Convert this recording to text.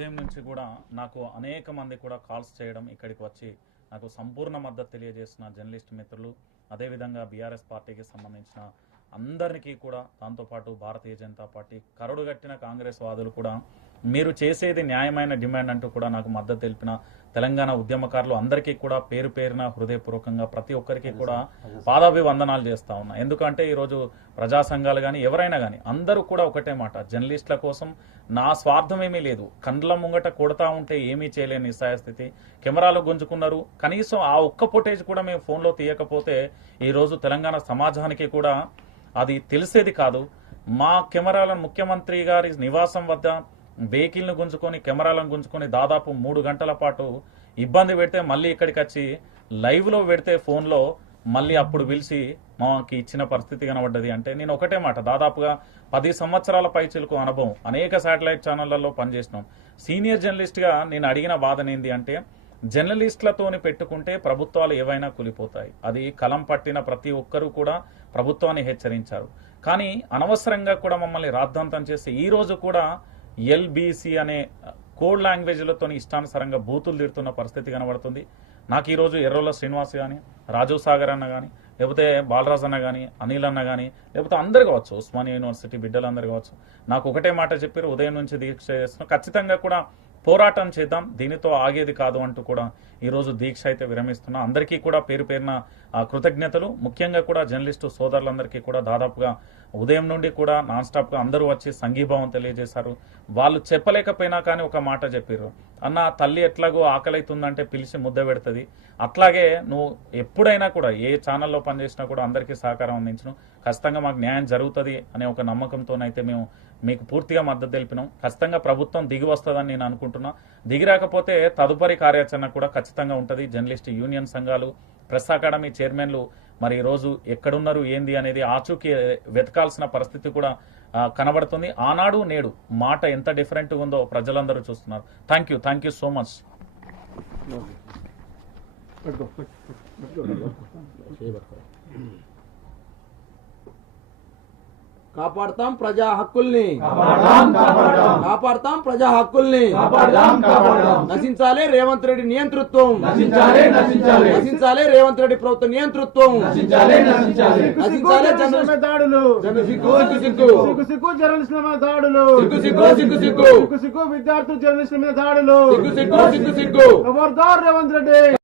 ఉదయం నుంచి కూడా నాకు అనేక మంది కూడా కాల్స్ చేయడం, ఇక్కడికి వచ్చి నాకు సంపూర్ణ మద్దతు తెలియజేసిన జర్నలిస్ట్ మిత్రులు, అదేవిధంగా బీఆర్ఎస్ పార్టీకి సంబంధించిన అందరికీ కూడా, దాంతోపాటు భారతీయ జనతా పార్టీ కరడుగట్టిన కాంగ్రెస్ వాదులు కూడా మీరు చేసేది న్యాయమైన డిమాండ్ అంటూ కూడా నాకు మద్దతు తెలిపిన తెలంగాణ ఉద్యమకారులు అందరికీ కూడా పేరు పేరున హృదయపూర్వకంగా ప్రతి ఒక్కరికి కూడా పాదాభివందనాలు చేస్తా ఉన్నా. ఎందుకంటే ఈరోజు ప్రజా సంఘాలు కానీ ఎవరైనా కానీ అందరూ కూడా ఒకటే మాట, జర్నలిస్టుల కోసం నా స్వార్థం ఏమీ లేదు, కండ్ల ముంగట కొడతా ఉంటే ఏమీ చేయలేని నిస్సాయ స్థితి, కెమెరాలు గుంజుకున్నారు, కనీసం ఆ ఒక్క ఫుటేజ్ కూడా మేము ఫోన్లో తీయకపోతే ఈరోజు తెలంగాణ సమాజానికి కూడా అది తెలిసేది కాదు. మా కెమెరాలను ముఖ్యమంత్రి గారి నివాసం వద్ద వెహికల్ను గుంజుకొని కెమెరాలను గుంజుకొని దాదాపు 3 గంటల పాటు ఇబ్బంది పెడితే మళ్ళీ ఇక్కడికి వచ్చి లైవ్లో పెడితే ఫోన్లో మళ్ళీ అప్పుడు పిలిచి మాకు ఇచ్చిన పరిస్థితి కనబడ్డది. అంటే నేను ఒకటే మాట, దాదాపుగా 10 సంవత్సరాల పైచిలకు అనుభవం, అనేక శాటిలైట్ ఛానళ్లలో పనిచేసినాం. సీనియర్ జర్నలిస్ట్గా నేను అడిగిన వాదన ఏంది అంటే, జర్నలిస్టులతోని పెట్టుకుంటే ప్రభుత్వాలు ఏవైనా కూలిపోతాయి. అది కలం పట్టిన ప్రతి ఒక్కరూ కూడా ప్రభుత్వాన్ని హెచ్చరించారు. కానీ అనవసరంగా కూడా మమ్మల్ని రాద్ధాంతం చేసి ఈ రోజు కూడా ఎల్బీసీ అనే కోడ్ లాంగ్వేజ్లతో ఇష్టానుసారంగా బూతులు తిడుతున్న పరిస్థితి కనబడుతుంది. నాకు ఈరోజు ఎర్రోల శ్రీనివాస్ కానీ, రాజు సాగర్ అన్న కానీ, లేకపోతే బాలరాజ్ అన్న కానీ, అనిల్ అన్న కానీ, లేకపోతే అందరు కావచ్చు, ఉస్మానియా యూనివర్సిటీ బిడ్డలందరూ కావచ్చు, నాకు ఒకటే మాట చెప్పారు, ఉదయం నుంచి దీక్ష చేస్తున్నాం, ఖచ్చితంగా కూడా పోరాటం చేద్దాం, దీనితో ఆగేది కాదు అంటూ కూడా ఈరోజు దీక్ష అయితే విరమిస్తున్నా. అందరికీ కూడా పేరు పేరున కృతజ్ఞతలు. ముఖ్యంగా కూడా జర్నలిస్టు సోదరులందరికీ కూడా దాదాపుగా ఉదయం నుండి కూడా నాన్ స్టాప్గా అందరూ వచ్చి సంఘీభావం తెలియజేశారు. వాళ్ళు చెప్పలేకపోయినా కానీ ఒక మాట చెప్పారు, అన్న తల్లి ఎట్లాగో ఆకలైతుందంటే పిలిచి ముద్ద పెడుతుంది, అట్లాగే నువ్వు ఎప్పుడైనా కూడా ఏ ఛానల్లో పనిచేసినా కూడా అందరికీ సహకారం అందించను, ఖచ్చితంగా మాకు న్యాయం జరుగుతుంది అనే ఒక నమ్మకంతోనైతే మేము మీకు పూర్తిగా మద్దతు తెలిపినాం. ఖచ్చితంగా ప్రభుత్వం దిగి వస్తుందని నేను అనుకుంటున్నా. దిగి రాకపోతే తదుపరి కార్యాచరణ కూడా ఖచ్చితంగా ఉంటుంది. జర్నలిస్ట్ యూనియన్ సంఘాలు, ప్రెస్ అకాడమీ చైర్మన్లు మరి ఈరోజు ఎక్కడున్నారు ఏంది అనేది ఆచూకీ వెతకాల్సిన పరిస్థితి కూడా కనబడుతుంది. ఆనాడు నేడు మాట ఎంత డిఫరెంట్గా ఉందో ప్రజలందరూ చూస్తున్నారు. Thank you so much. కాపాడతాం ప్రజా హక్కుల్ని, కాపాడతాం ప్రజా హక్కుల్ని, నశించాలి రేవంత్ రెడ్డి నియంతృత్వం, నశించాలి రేవంత్ రెడ్డి ప్రభుత్వ నియంతృత్వం, నశించాలి దాడులు, సిగ్గు జర్నలిస్టుల మీద దాడులు, సిగ్గు విద్యార్థులు జర్నలిస్టుల మీద దాడులు, సిగ్గు ఖబర్దార్ రేవంత్ రెడ్డి.